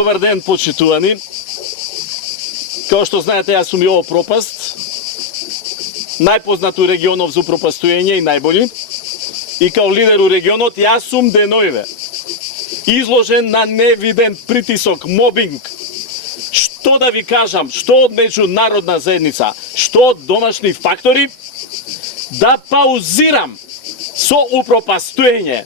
Добар ден, почитувани. Као што знаете, јас сум Јово Пропаст, најпознат у регионов за упропастување и најболи. И као лидер у регионот, јас сум деноиве изложен на невиден притисок, мобинг. Што да ви кажам, што од меѓународна заедница, што од домашни фактори, да паузирам со упропастување.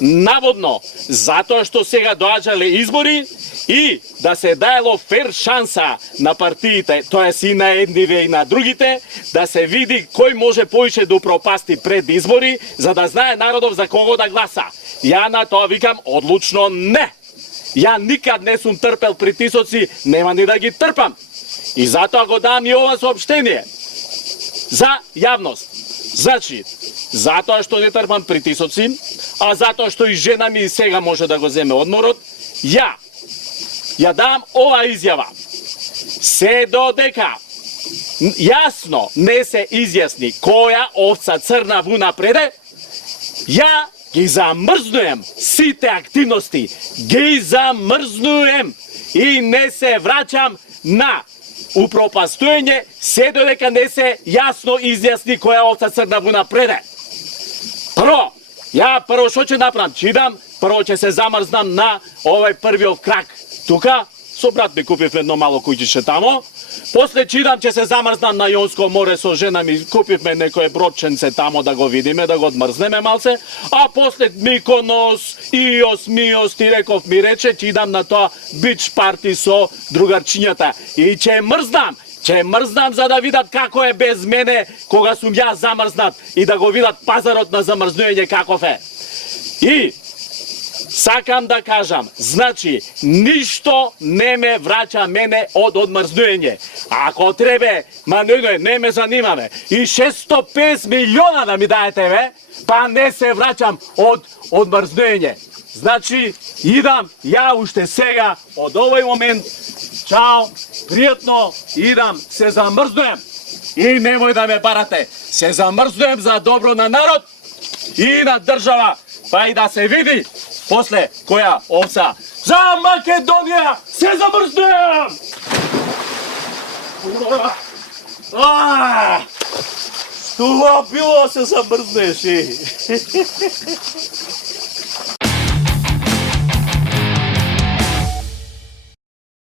Наводно, затоа што сега доаѓале избори и да се даело фер шанса на партиите, тоест и на едниве и на другите, да се види кој може повеќе да упропасти пред избори, за да знае народов за кого да гласа. Ја на тоа викам одлучно не. Ја никад не сум трпел притисоци, нема ни да ги трпам. И затоа го дам и ова соопштение за јавност. Значи, затоа што не трпам притисоци, а затоа што и жена ми сега може да го земе одморот, ја дам ова изјава. Се додека јасно не се изјасни која овца црна вуна преде, ја ги замрзнуем сите активности, ги замрзнуем и не се враќам на упропастување се додека не се јасно изјасни која овца црна вуна преде. Прво што ќе направам? Прво ќе се замрзнам на овај првиот крак. Тука, со брат ми купивме едно мало куќище тамо. После ќе се замрзнам на Јонско море со жена ми, купивме некое бродченце тамо да го видиме, да го одмрзнеме малце. А после Миконос, Иос, Миос, ти реков ми рече, ќе идам на тоа бич парти со другарчињата. И ќе мрзнам за да видат како е без мене кога сум јас замрзнат и да го видат пазарот на замрзнување каков е. И сакам да кажам, значи, ништо не ме враќа мене од одмрзнување. Ако требе, не ме занимаме. И 650 милиона да ми даете, па не се враќам од одмрзнување. Значи, идам ја уште сега, од овој момент, чао, пријатно, идам, се замрзнуем. И немој да ме барате. Се замрзнуем за добро на народ и на држава, па и да се види после која овца. За Македонија се замрзнуем! Што било се замрзнеш?